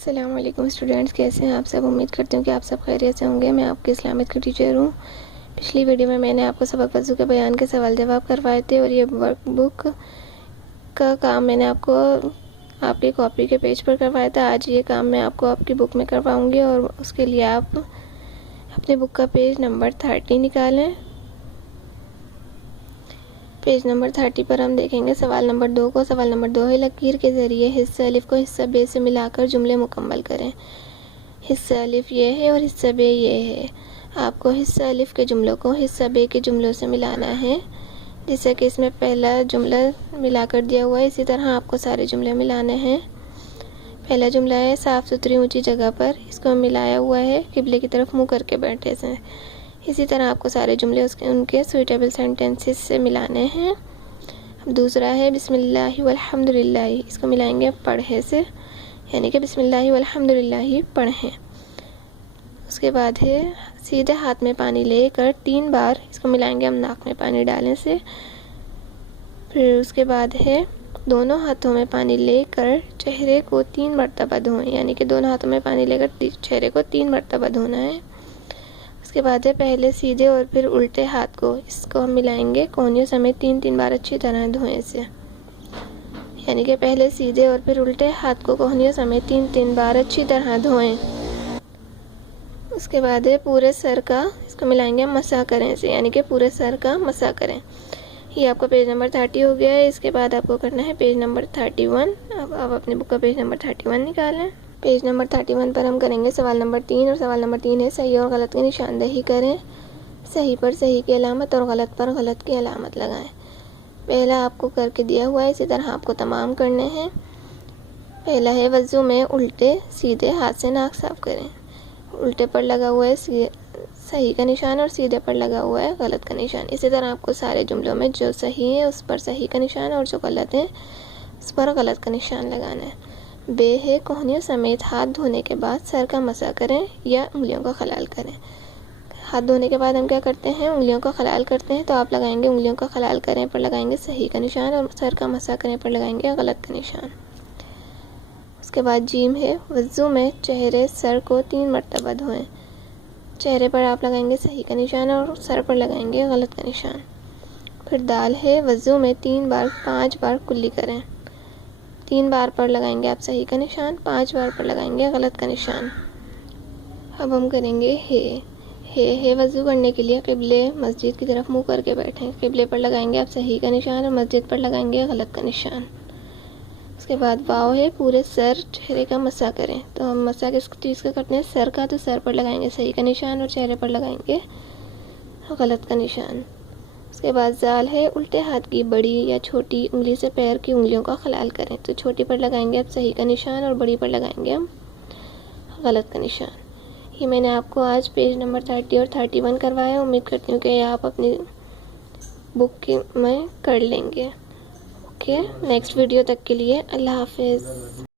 अस्सलाम वालेकुम स्टूडेंट्स, कैसे हैं आप सब। उम्मीद करती हूँ कि आप सब खैरियत से होंगे। मैं आपकी इस्लामिक की टीचर हूँ। पिछली वीडियो में मैंने आपको सबक वज़ू के बयान के सवाल जवाब करवाए थे और ये वर्कबुक का काम मैंने आपको आपकी कॉपी के पेज पर करवाया था। आज ये काम मैं आपको आपकी बुक में करवाऊँगी और उसके लिए आप अपने बुक का पेज नंबर 30 निकालें। पेज नंबर 30 पर हम देखेंगे सवाल नंबर 2 को। सवाल नंबर 2 है, लकीर के ज़रिए हिस्सा अलिफ को हिस्सा बे से मिलाकर जुमले मुकम्मल करें। हिस्सा अलिफ ये है और हिस्सा बे ये है। आपको हिस्सा अलिफ के जुमलों को हिस्सा बे के जुमलों से मिलाना है। जैसे कि इसमें पहला जुमला मिलाकर दिया हुआ है, इसी तरह आपको सारे जुमले मिलाने हैं। पहला जुमला है, साफ़ सुथरी ऊंची जगह पर। इसको मिलाया हुआ है किबले की तरफ मुँह करके बैठे से। इसी तरह आपको सारे जुमले उनके सुइटेबल सेंटेंसेस से मिलाने हैं। अब दूसरा है बिस्मिल्लाहि वल्हम्दुलिल्लाहि। इसको मिलाएंगे पढ़े से, यानी कि बिस्मिल्लाहि वल्हम्दुलिल्लाहि पढ़ें। उसके बाद है सीधे हाथ में पानी लेकर 3 बार, इसको मिलाएंगे हम नाक में पानी डालने से। फिर उसके बाद है दोनों हाथों में पानी लेकर चेहरे को 3 मरतबा धोएं, यानी कि दोनों हाथों में पानी लेकर चेहरे को 3 मरतबा धोना है। उसके बाद है पहले सीधे और फिर उल्टे हाथ को, इसको हम मिलाएंगे कोहनियों समेत 3-3 बार अच्छी तरह धोएं से, यानी कि पहले सीधे और फिर उल्टे हाथ को कोहनियों समेत 3-3 बार अच्छी तरह धोएं। उसके बाद है पूरे सर का, इसको मिलाएंगे हम मसा करें से, यानी कि पूरे सर का मसा करें। ये आपका पेज नंबर 30 हो गया है। इसके बाद आपको करना है पेज नंबर 31। अब आप अपने बुक का पेज नंबर 31 निकालें। पेज नंबर 31 पर हम करेंगे सवाल नंबर 3 और सवाल नंबर 3 है, सही और गलत की निशानदेही करें। सही पर सही की अलामत और गलत पर गलत की अलामत लगाएं। पहला आपको करके दिया हुआ है, इसी तरह आपको तमाम करने हैं। पहला है वज़ू में उल्टे सीधे हाथ से नाक साफ करें। उल्टे पर लगा हुआ है सही का निशान और सीधे पर लगा हुआ है गलत का निशान। इसी तरह आपको सारे जुमलों में जो सही है उस पर सही का निशान और जो गलत है उस पर गलत का निशान लगाना है। बे है कोहनियों समेत हाथ धोने के बाद सर का मसा करें या उंगलियों का खलाल करें। हाथ धोने के बाद हम क्या करते हैं, उंगलियों का खलाल करते हैं। तो आप लगाएंगे उंगलियों का खलाल करें पर लगाएंगे सही का निशान और सर का मसा करें पर लगाएंगे गलत का निशान। उसके बाद जीम है, वज़ू में चेहरे सर को 3 मरतबा धोएं। चेहरे पर आप लगाएंगे सही का निशान और सर पर लगाएंगे गलत का निशान। फिर दाल है, वज़ू में 3 बार 5 बार कुल्ली करें। 3 बार पर लगाएंगे आप सही का निशान, 5 बार पर लगाएंगे गलत का निशान। अब हम करेंगे हे वज़ू करने के लिए किबले मस्जिद की तरफ मुँह करके बैठें। किबले पर लगाएंगे आप सही का निशान और मस्जिद पर लगाएंगे गलत का निशान। उसके बाद वाव है, पूरे सर चेहरे का मसा करें। तो हम मसा किस चीज़ का करते हैं, सर का। तो सर पर लगाएंगे सही का निशान और चेहरे पर लगाएंगे गलत का निशान। उसके बाद जाल है, उल्टे हाथ की बड़ी या छोटी उंगली से पैर की उंगलियों का खलाल करें। तो छोटी पर लगाएंगे आप सही का निशान और बड़ी पर लगाएंगे हम गलत का निशान। ये मैंने आपको आज पेज नंबर 30 और 31 करवाया। उम्मीद करती हूँ कि आप अपनी बुक में कर लेंगे। ओके, नेक्स्ट वीडियो तक के लिए अल्लाह हाफिज़।